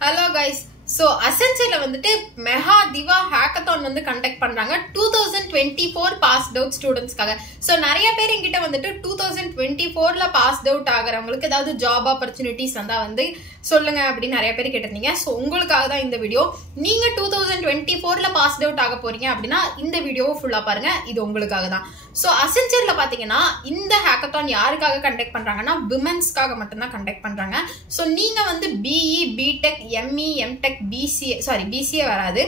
Hello guys. So Accenture வந்துட்டு mega Diva hackathon வந்து conduct பண்றாங்க 2024 பாஸ்ட் அவுட் ஸ்டூடண்ட்ஸ்க்காக. சோ நிறைய பேர் என்கிட்ட வந்துட்டு 2024ல பாஸ்ட் அவுட் ஆகறவங்களுக்கு ஏதாவது ஜாப் ஆப்பர்ச்சுனிட்டிஸ் வந்தா வந்து சொல்லுங்க அப்படின்னு நிறைய பேர் கேட்டிருந்தீங்க. சோ உங்களுக்காக தான் இந்த வீடியோ. நீங்க 2024ல பாஸ்ட் அவுட் ஆக போறீங்க அப்படின்னா இந்த வீடியோவை ஃபுல்லா பாருங்க. இது உங்களுக்காக தான். சோ அசென்ச்சர்ல பாத்தீங்கன்னா இந்த ஹேக்கத்தான் யாருக்காக கண்டக்ட் பண்றாங்கன்னா விமென்ஸ்க்காக மட்டும்தான் கண்டக்ட் பண்றாங்க. சோ நீங்க வந்து BE, BTech, ME, MTech, BCA வராது.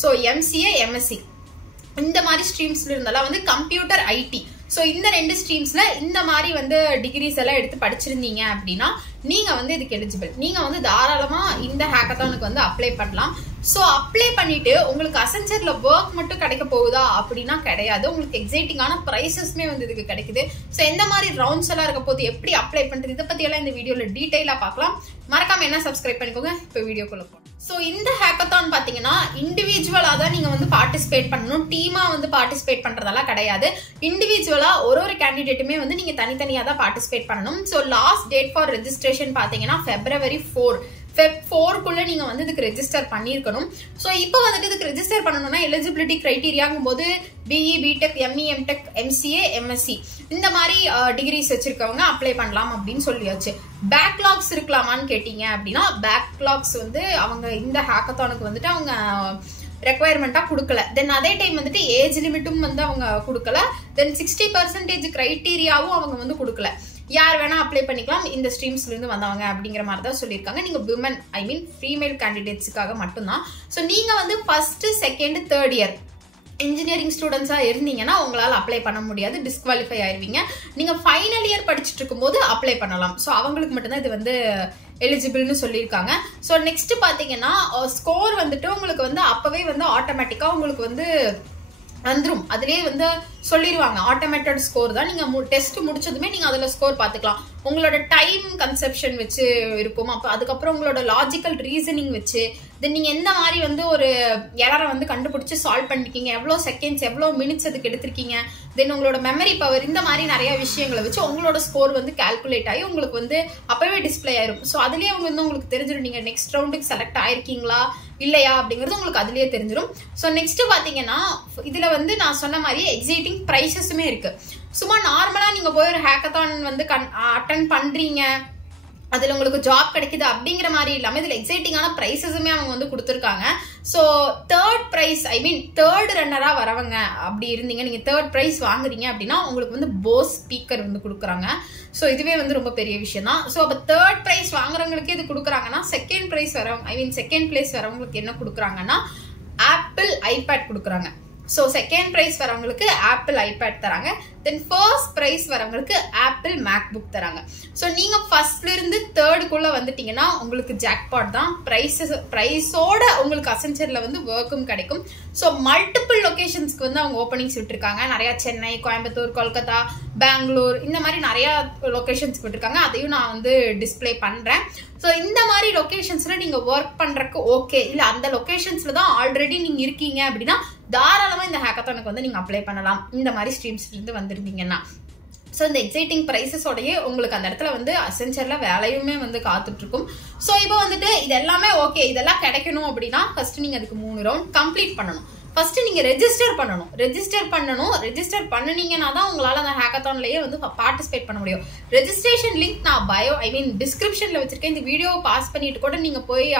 சோ எம்சிஏ, எம்எஸ்சி இந்த மாதிரி ஸ்ட்ரீம்ஸ்ல இருந்தாலும் வந்து கம்ப்யூட்டர், ஐடி, சோ இந்த ரெண்டு ஸ்ட்ரீம்ஸ்ல இந்த மாதிரி வந்து டிகிரிஸ் எல்லாம் எடுத்து படிச்சிருந்தீங்க அப்படின்னா நீங்க வந்து இதுக்கு எலிஜிபிள். நீங்க வந்து தாராளமா இந்த ஹேக்கத்தானுக்கு வந்து அப்ளை பண்ணலாம். சோ அப்ளை பண்ணிட்டு உங்களுக்கு அசென்ச்சர்ல ஒர்க் மட்டும் கிடைக்க போகுதா அப்படின்னா கிடையாது. உங்களுக்கு எக்ஸைட்டிங்கான பிரைசஸ்மே வந்து இதுக்கு கிடைக்குது. சோ எந்த மாதிரி ரவுண்ட்ஸ் எல்லாம் இருக்க போது, எப்படி அப்ளை பண்றது, இதை பத்தி எல்லாம் இந்த வீடியோல டீடைலா பார்க்கலாம். மறக்காம என்ன சப்ஸ்கிரைப் பண்ணிக்கோங்க. இப்போ வீடியோக்குள்ள போகலாம். சோ இந்த ஹேக்கத்தான் பாத்தீங்கன்னா இண்டிவிஜுவலா தான் நீங்க வந்து பார்ட்டிசிபேட் பண்ணணும். டீமா வந்து பார்ட்டிசிபேட் பண்றதெல்லாம் கிடையாது. இண்டிவிஜுவலா ஒரு கேண்டிடேட்டுமே வந்து நீங்க தனித்தனியா தான் பார்ட்டிசிபேட் பண்ணணும். So last date for registration பாத்தீங்கன்னா February 4 நீங்க வந்து இதுக்கு ரெஜிஸ்டர் பண்ணிருக்கணும். சோ இப்போ வந்துட்டு இதுக்கு ரெஜிஸ்டர் பண்ணணும்னா எலிஜிபிலிட்டி கிரைட்டீரியாங்கும் போது BE, BTech, ME, MTech, MCA, MSc இந்த மாதிரி டிகிரிஸ் வச்சிருக்கவங்க அப்ளை பண்ணலாம் அப்படின்னு சொல்லியாச்சு. பேக்லாக்ஸ் இருக்கலாமான்னு கேட்டீங்க அப்படின்னா பேக்லாக்ஸ் வந்து அவங்க இந்த ஹேக்கத்தானுக்கு வந்துட்டு அவங்க ரெக்வயர்மெண்டா கொடுக்கல. தென் அதே டைம் வந்துட்டு ஏஜ் லிமிட்டும் வந்து அவங்க கொடுக்கல. தென் 60% கிரைட்டீரியாவும் அவங்க வந்து கொடுக்கல. யார் வேணா அப்ளை பண்ணிக்கலாம், இந்த ஸ்ட்ரீம்ஸ்ல இருந்து வந்தவங்க அப்படிங்கிற மாதிரி தான் சொல்லியிருக்காங்க. நீங்க விமன் ஃபீமேல் கேண்டிடேட்ஸுக்காக மட்டும்தான். ஸோ நீங்க வந்து first, second, third year engineering ஸ்டூடெண்ட்ஸா இருந்தீங்கன்னா உங்களால அப்ளை பண்ண முடியாது, டிஸ்குவாலிஃபை ஆயிருவீங்க. நீங்க ஃபைனல் இயர் படிச்சுட்டு இருக்கும் போது அப்ளை பண்ணலாம். ஸோ அவங்களுக்கு மட்டும்தான் இது வந்து எலிஜிபிள்னு சொல்லியிருக்காங்க. ஸோ நெக்ஸ்ட் பாத்தீங்கன்னா ஸ்கோர் வந்துட்டு உங்களுக்கு வந்து அப்பவே வந்து ஆட்டோமேட்டிக்கா உங்களுக்கு வந்து வந்துரும். அதுலயே வந்து சொல்லிடுவாங்க ஆட்டோமேட்டட் ஸ்கோர் தான். நீங்க டெஸ்ட் முடிச்சதுமே நீங்க அதுல ஸ்கோர் பாத்துக்கலாம். உங்களோட டைம் கன்செப்ஷன் வச்சு இருக்கும். அப்ப அதுக்கப்புறம் உங்களோட லாஜிக்கல் ரீசனிங் வச்சு தென் நீங்க எந்த மாதிரி வந்து ஒரு எரரை வந்து கண்டுபிடிச்சு சால்வ் பண்ணிருக்கீங்க, எவ்வளவு செகண்ட்ஸ், எவ்வளவு மினிட்ஸ் அதுக்கு எடுத்திருக்கீங்க, தென் உங்களோட மெமரி பவர், இந்த மாதிரி நிறைய விஷயங்களை வச்சு உங்களோட ஸ்கோர் வந்து கால்குலேட் ஆகி உங்களுக்கு வந்து அப்பவே டிஸ்பிளே ஆயிரும். ஸோ அதுலயே வந்து உங்களுக்கு தெரிஞ்சிடும் நீங்க நெக்ஸ்ட் ரவுண்டுக்கு செலக்ட் ஆயிருக்கீங்களா இல்லையா அப்படிங்கிறது உங்களுக்கு அதுலயே தெரிஞ்சிடும். ஸோ நெக்ஸ்ட் பாத்தீங்கன்னா இதுல வந்து நான் சொன்ன மாதிரி எக்ஸைட்டிங் பிரைசஸுமே இருக்கு. சும்மா நார்மலா நீங்க போய் ஒரு ஹேக்கத்தான் வந்து அட்டென்ட் பண்றீங்க, அதுல உங்களுக்கு ஜாப் கிடைக்குது அப்படிங்கிற மாதிரி இல்லாம இதுல எக்ஸைட்டிங்கான பிரைசஸுமே அவங்க வந்து கொடுத்துருக்காங்க. சோ தேர்ட் பிரைஸ் தேர்ட் ரன்னரா வரவங்க அப்படி இருந்தீங்க, நீங்க தேர்ட் பிரைஸ் வாங்குறீங்க அப்படின்னா உங்களுக்கு வந்து போஸ் ஸ்பீக்கர் வந்து கொடுக்குறாங்க. சோ இதுவே வந்து ரொம்ப பெரிய விஷயம் தான். சோ அப்ப தேர்ட் பிரைஸ் வாங்குறவங்களுக்கு இது கொடுக்குறாங்கன்னா செகண்ட் பிரைஸ் வரவங்க செகண்ட் பிளேஸ் வரவங்களுக்கு என்ன கொடுக்குறாங்கன்னா ஆப்பிள் ஐபேட் கொடுக்குறாங்க. சோ செகண்ட் பிரைஸ் வரவங்களுக்கு ஆப்பிள் ஐபேட் தராங்க. தென் ஃபர்ஸ்ட் பிரைஸ் வரவங்களுக்கு ஆப்பிள் மேக்புக் தராங்க. சோ நீங்க ஃபர்ஸ்ட்ல இருந்து தேர்டுக்குள்ள வந்துட்டீங்கன்னா உங்களுக்கு ஜாக்பாட் தான். பிரைஸோட உங்களுக்கு அசென்ச்சர்ல வந்து ஒர்க்கும் கிடைக்கும். சோ மல்டிபிள் லொகேஷன்ஸ்க்கு வந்து அவங்க ஓப்பனிங்ஸ் விட்டுருக்காங்க. நிறைய சென்னை, கோயம்புத்தூர், கொல்கத்தா, பெங்களூர் இந்த மாதிரி நிறைய லொகேஷன்ஸ்க்கு விட்டுருக்காங்க. அதையும் நான் வந்து டிஸ்பிளே பண்றேன். சோ இந்த மாதிரி லொகேஷன்ஸ்ல நீங்க ஒர்க் பண்றதுக்கு ஓகே இல்ல அந்த லொகேஷன்ஸ்ல தான் ஆல்ரெடி நீங்க இருக்கீங்க அப்படின்னா தாராளமா இந்த ஹேக்கத்தானுக்கு வந்து நீங்க அப்ளை பண்ணலாம். இந்த மாதிரி ஸ்ட்ரீம்ஸ்ல இருந்து வந்திருந்தீங்கன்னா சோ இந்த எக்ஸைட்டிங் பிரைசஸோடயே உங்களுக்கு அந்த இடத்துல வந்து அசென்ச்சர்ல வேலையுமே வந்து காத்துட்டு இருக்கும். சோ இப்போ வந்துட்டு இது எல்லாமே ஓகே, இதெல்லாம் கிடைக்கணும் அப்படின்னா ஃபர்ஸ்ட் நீங்க அதுக்கு 3 ரவுண்ட் கம்ப்ளீட் பண்ணணும். ஃபர்ஸ்ட் நீங்க ரெஜிஸ்டர் ரெஜிஸ்டர் பண்ணீங்கன்னா தான் உங்களால அந்த ஹேக்கத்தான்லயே வந்து பார்ட்டிசிபேட் பண்ண முடியும். ரெஜிஸ்ட்ரேஷன் லிங்க் நான் டிஸ்கிரிப்ஷன்ல வச்சிருக்கேன். இந்த வீடியோவை பாஸ் பண்ணிட்டு கூட நீங்க போய்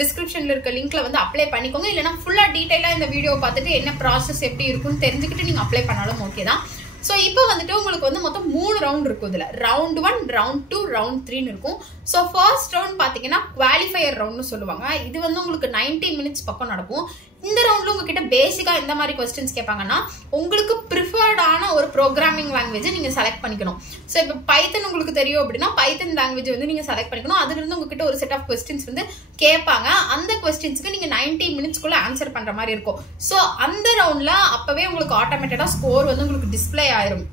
டிஸ்கிரிப்ஷன்ல இருக்க லிங்க்ல வந்து அப்ளை பண்ணிக்கோங்க. இல்லைன்னா ஃபுல்லா டீடைலா இந்த வீடியோவை பார்த்துட்டு என்ன ப்ராசஸ் எப்படி இருக்குன்னு தெரிஞ்சுக்கிட்டு நீங்க அப்ளை பண்ணாலும் ஓகே தான். சோ இப்போ வந்துட்டு உங்களுக்கு வந்து மொத்தம் 3 ரவுண்ட் இருக்கும். இதுல ரவுண்ட் 1, ரவுண்ட் 2, ரவுண்ட் 3 இருக்கும். சோ ஃபர்ஸ்ட் ரவுண்ட் பாத்தீங்கன்னா குவாலிஃபையர் ரவுண்ட்னு சொல்லுவாங்க. இது வந்து உங்களுக்கு 90 மினிட்ஸ் பக்கம் நடக்கும். இந்த ரவுண்ட்ல உங்ககிட்ட பேசிக்கா எந்த மாதிரி क्वेश्चंस கேட்பாங்கன்னா உங்களுக்கு ப்ரிஃபர்டான ஒரு ப்ரோக்ராமிங் லாங்குவேஜ் நீங்க செலக்ட் பண்ணிக்கணும். சோ இப்போ பைத்தன் உங்களுக்கு தெரியும் அப்படின்னா பைத்தன் லாங்குவேஜ் வந்து நீங்க செலக்ட் பண்ணிக்கணும். அதுல இருந்து உங்ககிட்ட ஒரு செட் ஆஃப் क्वेश्चंस வந்து கேட்பாங்க. அந்த क्वेश्चंसக்கு நீங்க 90 மினிட்ஸ்க்குள்ள ஆன்சர் பண்ற மாதிரி இருக்கும். சோ அந்த ரவுண்ட்ல அப்பவே உங்களுக்கு ஆட்டோமேட்டடா ஸ்கோர் வந்து உங்களுக்கு டிஸ்பிளே ஆயிரும்.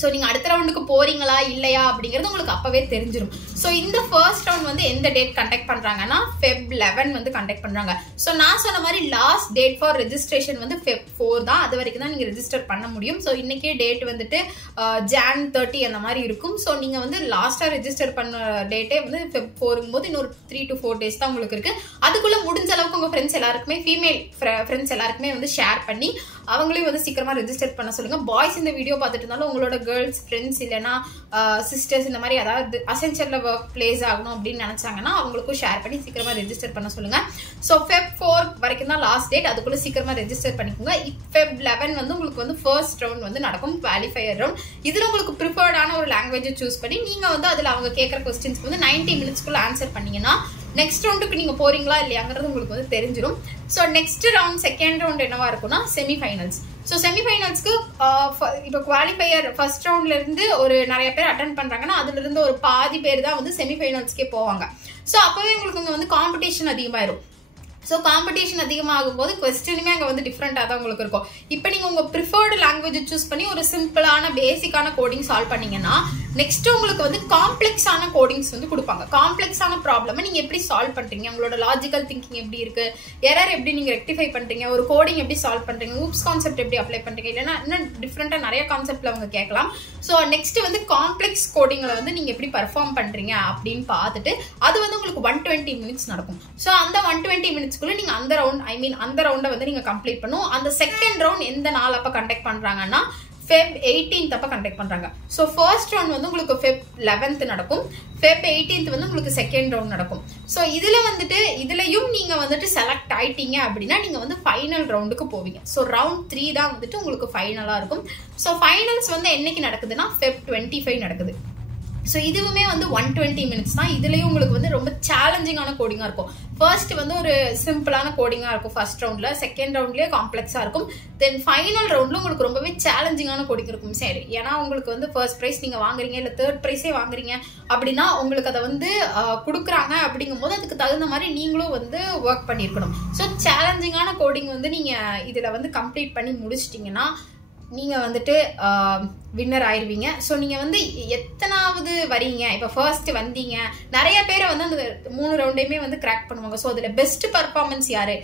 ஸோ நீங்க அடுத்த ரவுண்டுக்கு போறீங்களா இல்லையா அப்படிங்கிறது உங்களுக்கு அப்பவே தெரிஞ்சிடும். ஸோ இந்த ஃபர்ஸ்ட் ரவுண்ட் வந்து எந்த டேட் கண்டக்ட் பண்றாங்கன்னா Feb 11 வந்து கண்டக்ட் பண்றாங்க. ஸோ நான் சொன்ன மாதிரி லாஸ்ட் டேட் ஃபார் ரெஜிஸ்ட்ரேஷன் வந்து Feb 4 தான். அது வரைக்கும் தான் நீங்க ரெஜிஸ்டர் பண்ண முடியும். ஸோ இன்னைக்கே டேட் வந்துட்டு Jan 30 அந்த மாதிரி இருக்கும். ஸோ நீங்க வந்து லாஸ்டா ரெஜிஸ்டர் பண்ண டேட்டே வந்து Feb 4ங்கும் போது இன்னொரு 3 to 4 days தான் உங்களுக்கு இருக்கு. அதுக்குள்ள முடிஞ்ச அளவுக்கு உங்க ஃப்ரெண்ட்ஸ் எல்லாருக்குமே ஃபீமேல் ஃப்ரெண்ட்ஸ் எல்லாருக்குமே வந்து ஷேர் பண்ணி அவங்களையும் வந்து சீக்கிரமா ரெஜிஸ்டர் பண்ண சொல்லுங்க. பாய்ஸ் இந்த வீடியோ பார்த்துட்டு இருந்தாலும் உங்களோட கேர்ள்ஸ் ஃப்ரெண்ட்ஸ் இல்லைன்னா சிஸ்டர்ஸ் இந்த மாதிரி அதாவது அசென்ஷியல்ல ஒர்க் பிளேஸ் ஆகணும் அப்படின்னு நினைச்சாங்கன்னா அவங்களுக்கும் ஷேர் பண்ணி சீக்கிரமா ரெஜிஸ்டர் பண்ண சொல்லுங்க. ஸோ Feb 4 வரைக்கும் தான் லாஸ்ட் டேட். அதுக்குள்ள சீக்கிரமா ரெஜிஸ்டர் பண்ணிக்கோங்க. Feb 11 வந்து உங்களுக்கு வந்து ஃபர்ஸ்ட் ரவுண்ட் வந்து நடக்கும், குவாலிஃபையர் ரவுண்ட். இதுல உங்களுக்கு ப்ரிஃபர்டான ஒரு லாங்குவேஜ் சூஸ் பண்ணி நீங்க வந்து அதுல அவங்க கேட்கற கொஸ்டின்ஸ்க்கு வந்து 90 மினிட்ஸ்க்குள்ள ஆன்சர் பண்ணீங்கன்னா நெக்ஸ்ட் ரவுண்டுக்கு நீங்க போறீங்களா இல்லையாங்கிறது உங்களுக்கு வந்து தெரிஞ்சிடும். So next round second round என்னவா இருக்கும்னா செமிஃபைனல்ஸ். ஸோ செமிஃபைனல்ஸ்க்கு இப்போ குவாலிஃபையர் ஃபர்ஸ்ட் ரவுண்ட்ல இருந்து ஒரு நிறைய பேர் அட்டன் பண்றாங்கன்னா அதுல இருந்து ஒரு பாதி பேர் தான் வந்து செமிஃபைனல்ஸ்க்கே போவாங்க. ஸோ அப்பவே உங்களுக்கு இங்க வந்து காம்படிஷன் அதிகமாயிரும். ஸோ காம்படிஷன் அதிகமாகும் போது கொஸ்டினுமே அங்கே வந்து டிஃப்ரெண்டாக தான் உங்களுக்கு இருக்கும். இப்போ நீங்கள் உங்கள் ப்ரிஃபர்டு லாங்குவேஜ் சூஸ் பண்ணி ஒரு சிம்பிளான பேசிக்கான கோடிங் சால்வ் பண்ணீங்கன்னா நெக்ஸ்ட் உங்களுக்கு வந்து காம்ப்ளெக்ஸான கோடிங்ஸ் வந்து கொடுப்பாங்க. காம்ப்ளெக்ஸான ப்ராப்ளமை நீங்கள் எப்படி சால்வ் பண்ணுறீங்க, உங்களோட லாஜிக்கல் திங்கிங் எப்படி இருக்கு, எரர் எப்படி நீங்கள் ரெக்டிஃபை பண்ணுறீங்க, ஒரு கோடிங் எப்படி சால்வ் பண்ணுறீங்க, ஊப்ஸ் கான்செப்ட் எப்படி அப்ளை பண்ணுறீங்க, இல்லைன்னா இன்னும் டிஃப்ரெண்டாக நிறைய கான்செப்ட்ல அவங்க கேட்கலாம். ஸோ நெக்ஸ்ட் வந்து காம்ப்ளெக்ஸ் கோடிங்கில் வந்து நீங்கள் எப்படி பர்ஃபார்ம் பண்ணுறீங்க அப்படின்னு பார்த்துட்டு அது வந்து உங்களுக்கு 120 மினிட்ஸ் நடக்கும். ஸோ அந்த 120 மினிட்ஸ் நீங்க அந்த ரவுண்ட் அந்த ரவுண்ட வந்து நீங்க கம்ப்ளீட் பண்ணும். அந்த செகண்ட் ரவுண்ட் எந்த நாள் அப்ப கண்டக்ட் பண்றாங்கன்னா Feb 18th அப்ப கண்டக்ட் பண்றாங்க. சோ ஃபர்ஸ்ட் ரவுண்ட் வந்து உங்களுக்கு Feb 11th நடக்கும். Feb 18th வந்து உங்களுக்கு செகண்ட் ரவுண்ட் நடக்கும். சோ இதுல வந்துட்டு இதுலயும் நீங்க வந்துட்டு செலக்ட் ஆயிட்டீங்க அப்படின்னா நீங்க வந்து ஃபைனல் ரவுண்டுக்கு போவீங்க. சோ ரவுண்ட் 3 தான் வந்துட்டு உங்களுக்கு ஃபைனலா இருக்கும். சோ ஃபைனல்ஸ் வந்து என்னைக்கு நடக்குதுன்னா Feb 25 நடக்குது. ஸோ இதுவுமே வந்து 120 மினிட்ஸ் தான். இதுலயும் உங்களுக்கு வந்து ரொம்ப சேலஞ்சிங்கான கோடிங்கா இருக்கும். ஃபர்ஸ்ட் வந்து ஒரு சிம்பிளான கோடிங்கா இருக்கும் ஃபர்ஸ்ட் ரவுண்ட்ல, செகண்ட் ரவுண்ட்லயே காம்ப்ளெக்ஸா இருக்கும். தென் ஃபைனல் ரவுண்ட்ல உங்களுக்கு ரொம்பவே சேலஞ்சிங்கான கோடிங் இருக்கும். சரி, ஏன்னா உங்களுக்கு வந்து ஃபர்ஸ்ட் பிரைஸ் நீங்க வாங்குறீங்க இல்ல தேர்ட் பிரைஸே வாங்குறீங்க அப்படின்னா உங்களுக்கு அதை வந்து கொடுக்குறாங்க. அப்படிங்கும் போது அதுக்கு தகுந்த மாதிரி நீங்களும் வந்து ஒர்க் பண்ணிருக்கணும். ஸோ சேலஞ்சிங்கான கோடிங் வந்து நீங்க இதுல வந்து கம்ப்ளீட் பண்ணி முடிச்சிட்டீங்கன்னா நீங்க வந்துட்டு வின்னர் ஆயிருவீங்க. ஸோ நீங்க வந்து எத்தனாவது வரீங்க, இப்போ ஃபர்ஸ்ட் வந்தீங்க, நிறைய பேரை வந்து அந்த 3 ரவுண்டையுமே வந்து கிராக் பண்ணுவாங்க. ஸோ அதுல பெஸ்ட் பர்ஃபார்மன்ஸ் யாரு,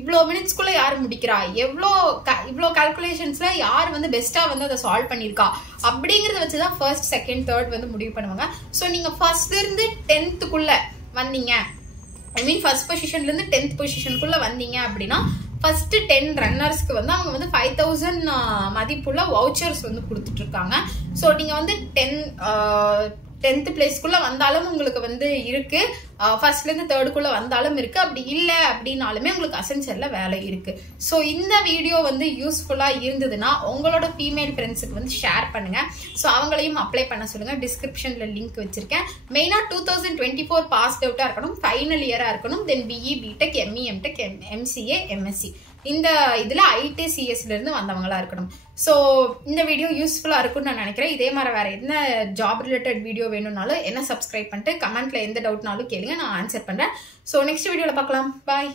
இவ்வளோ மினிட்ஸ்க்குள்ள யார் முடிக்கிறா, இவ்வளோ கால்குலேஷன்ஸ்ல யார் வந்து பெஸ்டா வந்து அதை சால்வ் பண்ணிருக்கா அப்படிங்கறத வச்சுதான் ஃபர்ஸ்ட் செகண்ட் தேர்ட் வந்து முடிவு பண்ணுவாங்க. ஸோ நீங்க ஃபர்ஸ்ட்ல இருந்து 10th வந்தீங்க, ஐ மீன் ஃபர்ஸ்ட் பொசிஷன்ல இருந்து 10th பொசிஷனுக்குள்ள வந்தீங்க அப்படின்னா ஃபர்ஸ்ட் 10 ரன்னர்ஸ்க்கு வந்து அவங்க வந்து 5000 மதிப்புள்ள வவுச்சர்ஸ் வந்து கொடுத்துட்டு இருக்காங்க. ஸோ நீங்க வந்து 10th பிளேஸ்க்குள்ள வந்தாலும் உங்களுக்கு வந்து இருக்கு, ஃபர்ஸ்ட்ல இருந்து தேர்டுக்குள்ள வந்தாலும் இருக்கு. அப்படி இல்லை அப்படின்னாலுமே உங்களுக்கு அசென்ஷியல்ல வேலை இருக்கு. ஸோ இந்த வீடியோ வந்து யூஸ்ஃபுல்லா இருந்ததுன்னா உங்களோட ஃபீமேல் ஃப்ரெண்ட்ஸுக்கு வந்து ஷேர் பண்ணுங்க. ஸோ அவங்களையும் அப்ளை பண்ண சொல்லுங்க. டிஸ்கிரிப்ஷன்ல லிங்க் வச்சிருக்கேன். மெயினா 2024 பாஸ்ட் அவுட்டா இருக்கணும், ஃபைனல் இயரா இருக்கணும், தென் BE BTech ME MTech MCA MSc இந்த இதுல ITCSல இருந்து வந்தவங்களா இருக்கணும். ஸோ இந்த வீடியோ யூஸ்ஃபுல்லா இருக்கும்னு நான் நினைக்கிறேன். இதே மாதிரி வேற என்ன ஜாப் ரிலேட்டட் வீடியோ வேணும்னாலும் என்ன சப்ஸ்கிரைப் பண்ணிட்டு கமெண்ட்ல எந்த டவுட்னாலும் கேளுங்க, நான் ஆன்சர் பண்றேன். ஸோ நெக்ஸ்ட் வீடியோல பார்க்கலாம். பாய்.